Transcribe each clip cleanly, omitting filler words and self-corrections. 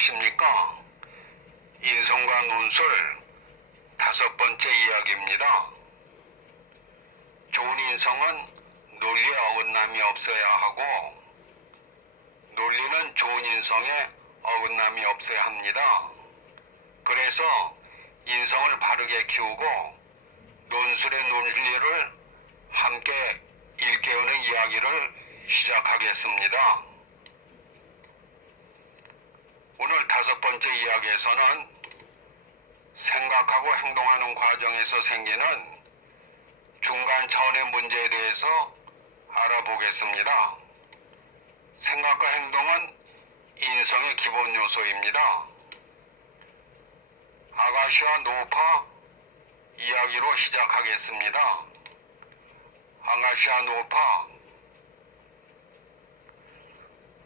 안녕하십니까? 인성과 논술 5번째 이야기입니다. 좋은 인성은 논리에 어긋남이 없어야 하고 논리는 좋은 인성에 어긋남이 없어야 합니다. 그래서 인성을 바르게 키우고 논술의 논리를 함께 일깨우는 이야기를 시작하겠습니다. 오늘 5번째 이야기에서는 생각하고 행동하는 과정에서 생기는 중간 차원의 문제에 대해서 알아보겠습니다. 생각과 행동은 인성의 기본 요소입니다. 아가시와 노파 이야기로 시작하겠습니다. 아가시와 노파.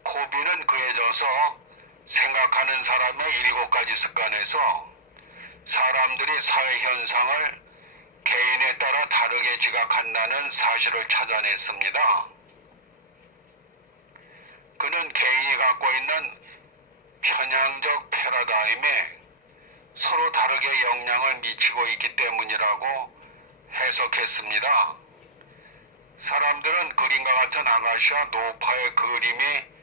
코비는 그해져서 생각하는 사람의 7가지 습관에서 사람들이 사회 현상을 개인에 따라 다르게 지각한다는 사실을 찾아냈습니다. 그는 개인이 갖고 있는 편향적 패러다임에 서로 다르게 영향을 미치고 있기 때문이라고 해석했습니다. 사람들은 그림과 같은 아가시와 노파의 그림이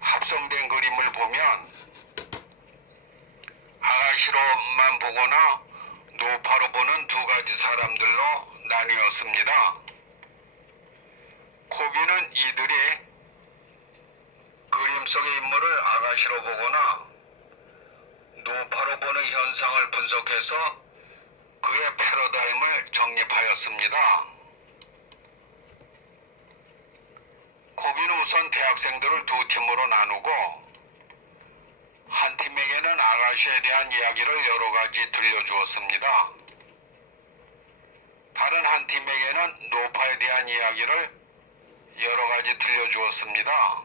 합성된 그림을 보면 아가시로만 보거나 노파로 보는 2가지 사람들로 나뉘었습니다. 코비는 이들이 그림 속의 인물을 아가시로 보거나 노파로 보는 현상을 분석해서 그의 패러다임을 정립하였습니다. 코비는 우선 대학생들을 2팀으로 나누고 한 팀에게는 아가시에 대한 이야기를 여러 가지 들려주었습니다. 다른 한 팀에게는 노파에 대한 이야기를 여러 가지 들려주었습니다.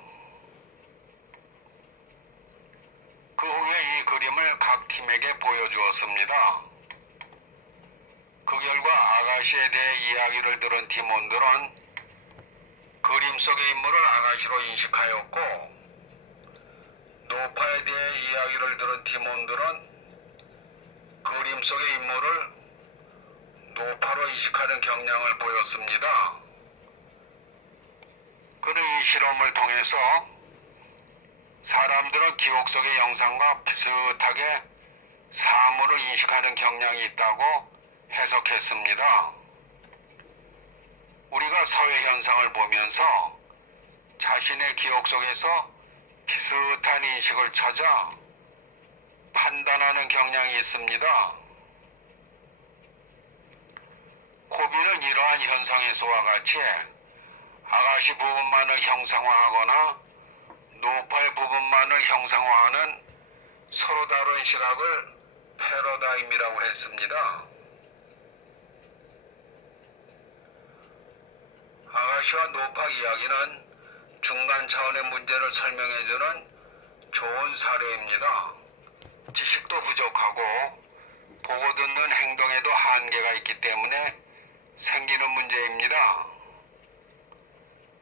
그 후에 이 그림을 각 팀에게 보여주었습니다. 그 결과 아가시에 대해 이야기를 들은 팀원들은 그림 속의 인물을 아가시로 인식하였고 노파에 대해 이야기를 들은 팀원들은 그림 속의 인물을 노파로 인식하는 경향을 보였습니다. 그는 이 실험을 통해서 사람들은 기억 속의 영상과 비슷하게 사물을 인식하는 경향이 있다고 해석했습니다. 우리가 사회 현상을 보면서 자신의 기억 속에서 비슷한 인식을 찾아 판단하는 경향이 있습니다. 코비는 이러한 현상에서와 같이 아가시 부분만을 형상화하거나 노파의 부분만을 형상화하는 서로 다른 시각을 패러다임이라고 했습니다. 아가시와 노파 이야기는 중간 차원의 문제를 설명해주는 좋은 사례입니다. 지식도 부족하고 보고 듣는 행동에도 한계가 있기 때문에 생기는 문제입니다.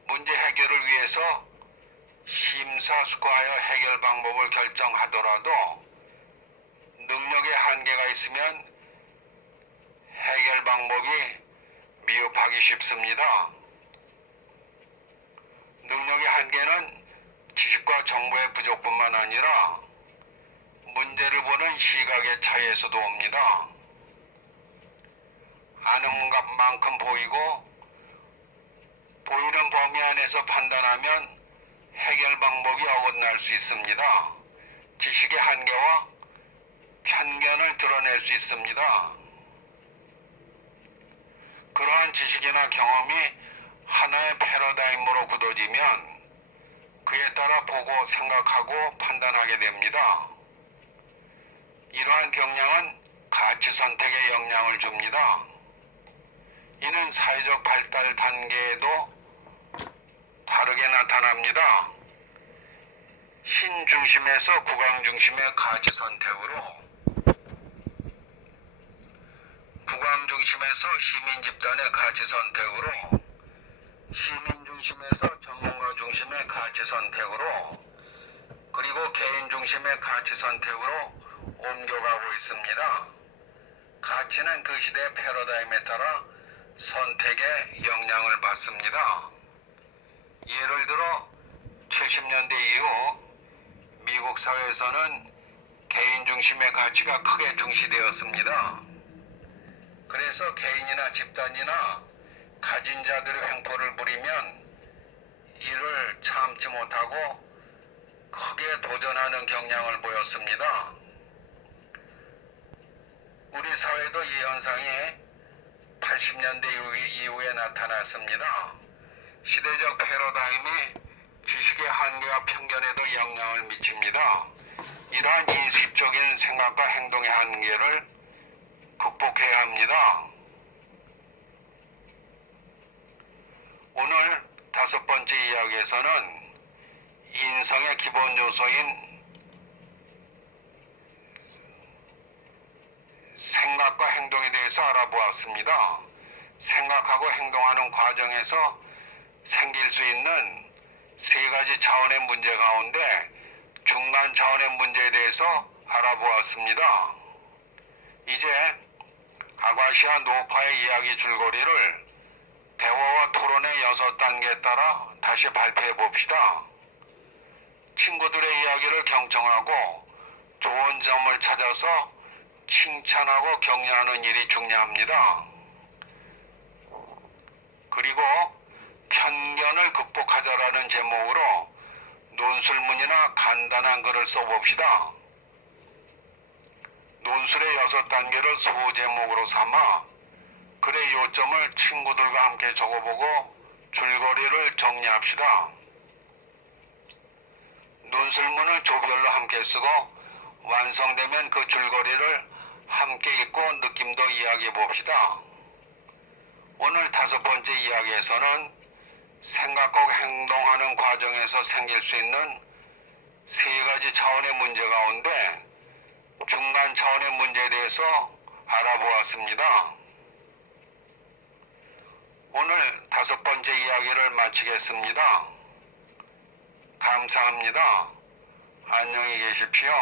문제 해결을 위해서 심사숙고하여 해결 방법을 결정하더라도 능력의 한계가 있으면 해결 방법이 미흡하기 쉽습니다. 능력의 한계는 지식과 정보의 부족뿐만 아니라 문제를 보는 시각의 차이에서도 옵니다. 아는 만큼 보이고 보이는 범위 안에서 판단하면 해결 방법이 어긋날 수 있습니다. 지식의 한계와 편견을 드러낼 수 있습니다. 그러한 지식이나 경험이 하나의 패러다임으로 굳어지면 그에 따라 보고 생각하고 판단하게 됩니다. 이러한 경향은 가치 선택에 영향을 줍니다. 이는 사회적 발달 단계에도 다르게 나타납니다. 신 중심에서 국왕 중심의 가치 선택으로, 국왕 중심에서 시민 집단의 가치 선택으로, 시민 중심에서 전문가 중심의 가치 선택으로, 그리고 개인 중심의 가치 선택으로 옮겨가고 있습니다. 가치는 그 시대의 패러다임에 따라 선택에 영향을 받습니다. 예를 들어 70년대 이후 미국 사회에서는 개인 중심의 가치가 크게 중시되었습니다. 그래서 개인이나 집단이나 가진 자들의 횡포를 부리면 이를 참지 못하고 크게 도전하는 경향을 보였습니다. 우리 사회도 이 현상이 80년대 이후에 나타났습니다. 시대적 패러다임이 지식의 한계와 편견에도 영향을 미칩니다. 이러한 인식적인 생각과 행동의 한계를 극복해야 합니다. 오늘 5번째 이야기에서는 인성의 기본 요소인 생각과 행동에 대해서 알아보았습니다. 생각하고 행동하는 과정에서 생길 수 있는 3가지 차원의 문제 가운데 중간 차원의 문제에 대해서 알아보았습니다. 이제 아가시아 노파의 이야기 줄거리를 대화와 토론의 6단계에 따라 다시 발표해 봅시다. 친구들의 이야기를 경청하고 좋은 점을 찾아서 칭찬하고 격려하는 일이 중요합니다. 그리고 편견을 극복하자라는 제목으로 논술문이나 간단한 글을 써봅시다. 논술의 6단계를 소제목으로 삼아 글의 요점을 친구들과 함께 적어보고 줄거리를 정리합시다. 논술문을 조별로 함께 쓰고 완성되면 그 줄거리를 함께 읽고 느낌도 이야기해 봅시다. 오늘 5번째 이야기에서는 생각하고 행동하는 과정에서 생길 수 있는 3가지 차원의 문제 가운데 중간 차원의 문제에 대해서 알아보았습니다. 오늘 5번째 이야기를 마치겠습니다. 감사합니다. 안녕히 계십시오.